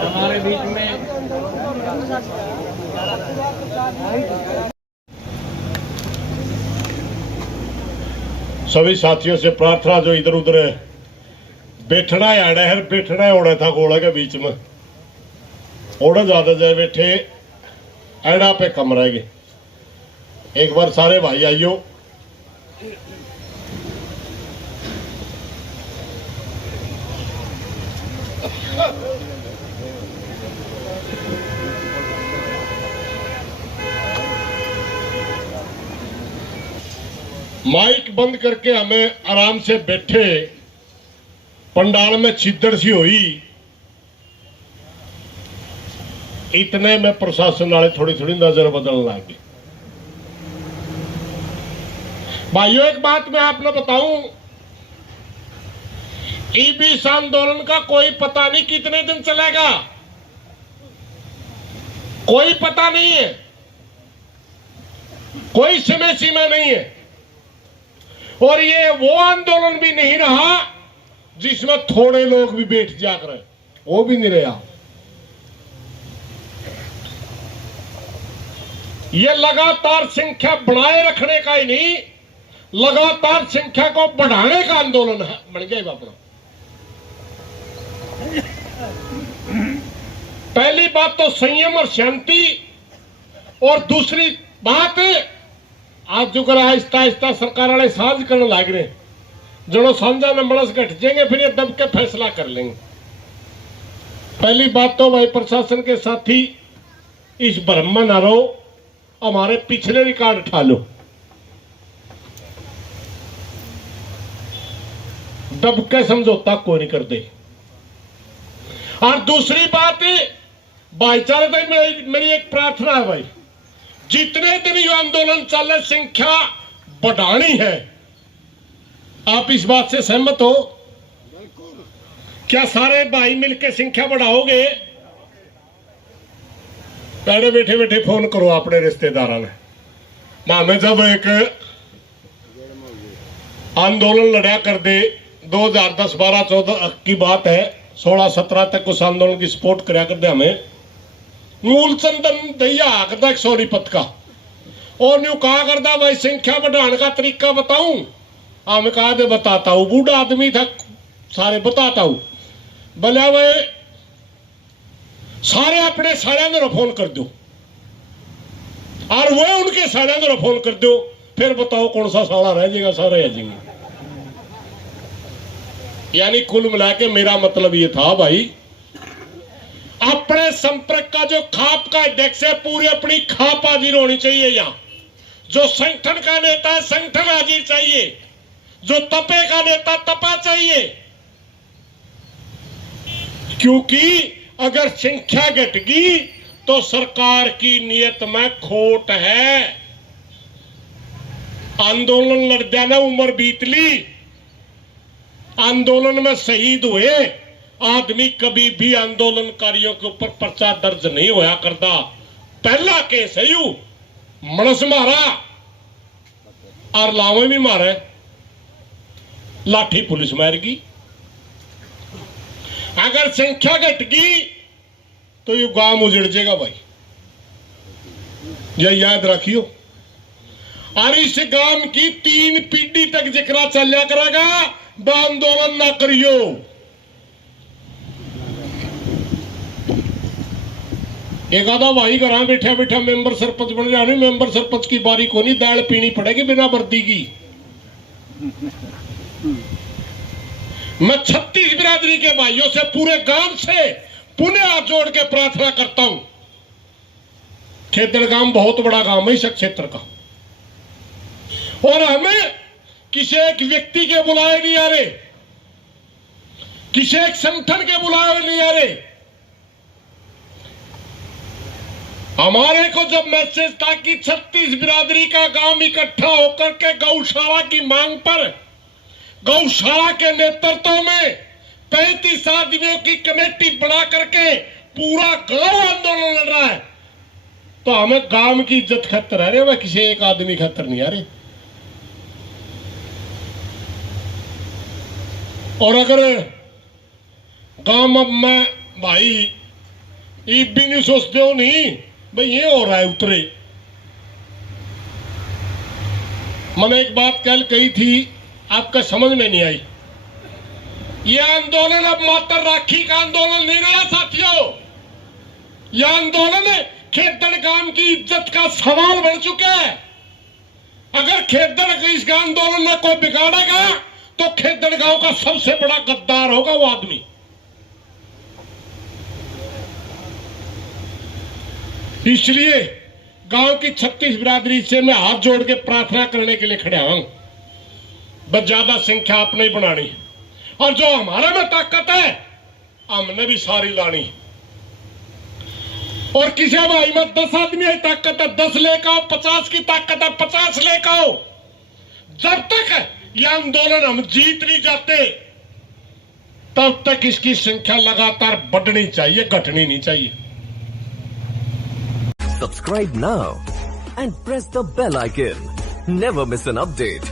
हमारे बीच में सभी साथियों से प्रार्थना, जो इधर उधर बैठना है बैठना है ओढ़ा था गोला के बीच में ओढ़ा ज्यादा जाए बैठे एड़ा पे कम रहेंगे। एक बार सारे भाई आइयो। माइक बंद करके हमें आराम से बैठे, पंडाल में छिद्र सी हुई, इतने में प्रशासन वाले थोड़ी थोड़ी नजर बदलने लगे। भाइयों, एक बात मैं आपने बताऊं, इस आंदोलन का कोई पता नहीं कितने दिन चलेगा, कोई पता नहीं है, कोई समय सीमा नहीं है। और ये वो आंदोलन भी नहीं रहा जिसमें थोड़े लोग भी बैठ जाकर, वो भी नहीं रहा। ये लगातार संख्या बनाए रखने का ही नहीं, लगातार संख्या को बढ़ाने का आंदोलन है, बन गया अपना। पहली बात तो संयम और शांति, और दूसरी बात आज जो कर आहिस्ता आहिस्ता सरकार वाले साज करने लग रहे, जो समझा न बड़स घट जाएंगे, फिर ये दब के फैसला कर लेंगे। पहली बात तो भाई प्रशासन के साथी इस भ्रम में न रहो, हमारे पिछले रिकॉर्ड उठा लो, दब के समझौता कोई नहीं कर दे। और दूसरी बात भाईचारे तो मेरी एक प्रार्थना है भाई, जितने दिन ये आंदोलन चले संख्या बढ़ानी है। आप इस बात से सहमत हो? क्या सारे भाई मिलकर संख्या बढ़ाओगे? पहले बैठे बैठे फोन करो अपने रिश्तेदारों ने। हमें जब एक आंदोलन लड़ा कर दे, 2010, 12, 14 की बात है, 16, 17 तक उस आंदोलन की सपोर्ट कराया कर दे। हमें मूलचंदन दैया करता सोनीपत का, और न्यू कहा करता भाई संख्या बढ़ाने का तरीका बताऊं। हमें कहा दे बताता हूं, बूढ़ा आदमी था, सारे बताता हूं। बोला भाई सारे अपने साड़ियां फोन कर दो, और वो उनके साड़ियां फोन कर दो, फिर बताओ कौन सा साड़ा रह जाएगा, सारे आ जाएंगे। यानी कुल मिला के मेरा मतलब ये था भाई, अपने संपर्क का जो खाप का इंडेक्स है, पूरी अपनी खाप हाजिर होनी चाहिए। यहाँ जो संगठन का नेता है संगठन हाजिर चाहिए, जो तपे का नेता तपा चाहिए। क्योंकि अगर संख्या घटगी तो सरकार की नीयत में खोट है। आंदोलन लड़ जाना, उम्र बीत ली, आंदोलन में शहीद हुए आदमी कभी भी आंदोलनकारियों के ऊपर पर्चा दर्ज नहीं होया करता। पहला केस है यू मनस मारा और लावे भी मारे, लाठी पुलिस मारेगी। अगर संख्या घटगी तो यू गांव उजड़ जाएगा भाई, यह याद रखियो। और इस गांव की 3 पीढ़ी तक जिक्रा चलिया करेगा, आंदोलन ना करियो। एक आधा भाई घर बैठा बैठा मेंबर सरपंच बन जाने, मेंबर सरपंच की बारी को नहीं, दाल पीनी पड़ेगी बिना वर्दी की। मैं 36 बिरादरी के भाइयों से, पूरे गांव से पुनः हाथ जोड़ के प्रार्थना करता हूं। खेतर गांव बहुत बड़ा गांव है इस क्षेत्र का, और हमें किसी एक व्यक्ति के बुलाए नहीं आ रहे, किसी एक संगठन के बुलाए नहीं आ रहे। हमारे को जब मैसेज था कि 36 बिरादरी का गांव इकट्ठा होकर के गौशाला की मांग पर, गौशाला के नेतृत्व में 35 आदमियों की कमेटी बना करके पूरा गांव आंदोलन लड़ रहा है, तो हमें गांव की इज्जत खतर आ रही है, किसी एक आदमी खतर नहीं आ रही। और अगर काम में भाई ये भी नहीं सोचते हो नहीं भाई ये हो रहा है उतरे। मैंने एक बात कल कही थी, आपका समझ में नहीं आई। ये आंदोलन अब मात्र राखी का आंदोलन नहीं रहा साथियों, यह आंदोलन खेदड़ गांव की इज्जत का सवाल बन चुका है। अगर खेदड़ के इस आंदोलन में कोई बिगाड़ेगा तो खेदड़ गांव का सबसे बड़ा गद्दार होगा वो आदमी। इसलिए गांव की 36 बिरादरी से मैं हाथ जोड़ के प्रार्थना करने के लिए खड़ा हूं, बस ज्यादा संख्या आपने ही बनानी और जो हमारे में ताकत है हमने भी सारी लानी। और किसी भाई में 10 आदमी की ताकत है 10 लेकर आओ, 50 की ताकत है 50 लेकर आओ। जब तक ये आंदोलन हम जीत नहीं जाते तब तक इसकी संख्या लगातार बढ़नी चाहिए, घटनी नहीं चाहिए। Subscribe now and press the bell icon. Never miss an update.